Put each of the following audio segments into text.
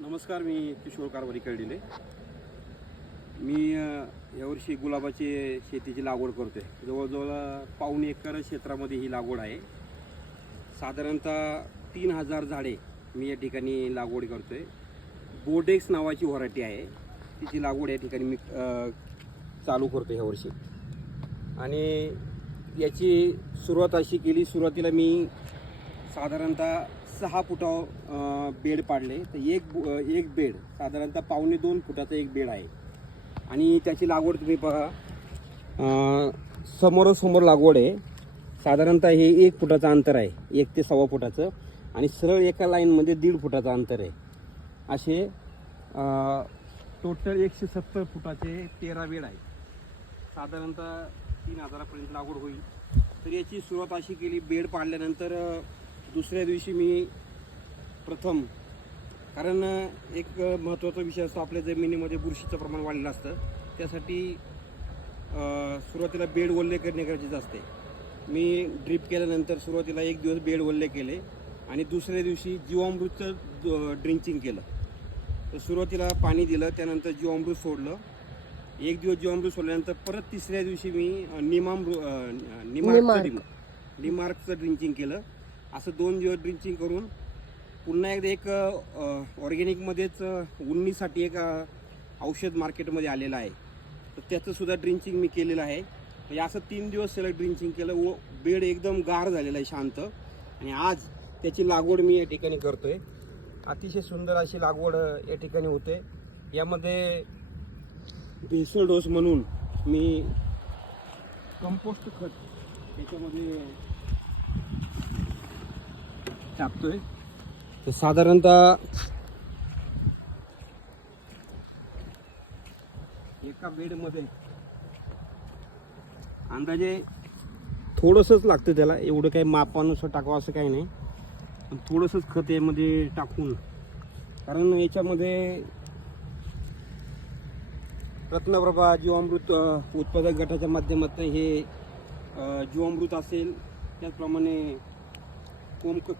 नमस्कार, मी किशोर कारभारी कळडिले. मी यावर्षी गुलाबाची शेतीची लागवड करतोय. जवळजवळ पाऊण एकर क्षेत्रामध्ये ही लागवड आहे. साधारणतः 3000 झाडे मी या ठिकाणी लागवड करतोय. बोडेक्स नावाची व्हरायटी आहे, तिची लागवड या ठिकाणी मी चालू करतो यावर्षी. आणि याची सुरुवात अशी केली, सुरुवातीला मी साधारणतः 6 फुटावर बेड पाडले. तर एक बेड साधारणतः 1.25-2 फुटाचा एक बेड आहे. आणि त्याची लागवड तुम्ही पहा, समोरासमोर लागवड आहे. साधारणतः हे 1 फुटाचं अंतर आहे, 1 ते 1.25 फुटाचं. आणि सरळ एका लाईनमध्ये 1.5 फुटाचं अंतर आहे. असे टोटल 170 फुटाचे 13 बेड आहे. साधारणतः 3000पर्यंत लागवड होईल. तर याची सुरुवात अशी केली, बेड पाडल्यानंतर दुसऱ्या दिवशी मी प्रथम, कारण एक महत्त्वाचा विषय असतो, आपल्या जमिनीमध्ये बुरशीचं प्रमाण वाढलेलं असतं. त्यासाठी सुरुवातीला बेड ओल्ले करणे गरजेचं असते. मी ड्रिप केल्यानंतर सुरुवातीला 1 दिवस बेड ओल्ले केले आणि दुसऱ्या दिवशी जीवामृतचं ड्रिंचिंग केलं. तर सुरुवातीला पाणी दिलं, त्यानंतर जीवामृत सोडलं. 1 दिवस जीवामृत सोडल्यानंतर परत तिसऱ्या दिवशी मी निमार्कचं ड्रिंचिंग केलं. असं 2 दिवस ड्रिंचिंग करून पुन्हा एकदा एक ऑर्गॅनिकमध्येच उन्नीसाठी एक औषध मार्केटमध्ये आलेलं आहे, तर त्याचंसुद्धा ड्रिंचिंग मी केलेलं आहे. म्हणजे असं 3 दिवस सलग ड्रिंचिंग केलं व बेड एकदम गार झालेला आहे, शांत. आणि आज त्याची लागवड मी या ठिकाणी करतोय. अतिशय सुंदर अशी लागवड या ठिकाणी होते. यामध्ये भेसळ डोस म्हणून मी कंपोस्ट खत त्याच्यामध्ये टाकतोय. तर साधारणतः एका बेडमध्ये अंदाजे थोडंसंच लागतं त्याला, एवढं काही मापानुसार टाकावं असं काही नाही, पण थोडंसंच खत यामध्ये टाकून, कारण याच्यामध्ये रत्नप्रभा जीवामृत उत्पादक गटाच्या माध्यमातून हे जीवामृत असेल, त्याचप्रमाणे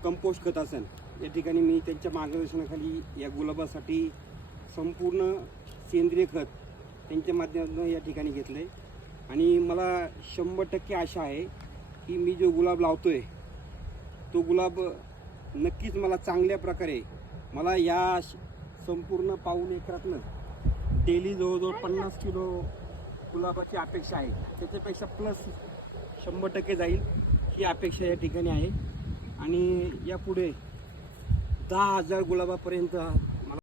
कंपोस्ट खत असेल, या ठिकाणी मी त्यांच्या मार्गदर्शनाखाली या गुलाबासाठी संपूर्ण सेंद्रिय खत त्यांच्या माध्यमातून या ठिकाणी घेतलं आहे. आणि मला 100% आशा आहे की मी जो गुलाब लावतोय तो गुलाब नक्कीच मला चांगल्या प्रकारे, मला या संपूर्ण पाऊण एकरातनं डेली जवळजवळ 50 किलो गुलाबाची अपेक्षा आहे. त्याच्यापेक्षा प्लस 100% जाईल ही अपेक्षा या ठिकाणी आहे. आणि यापुढे 10,000 गुलाबापर्यंत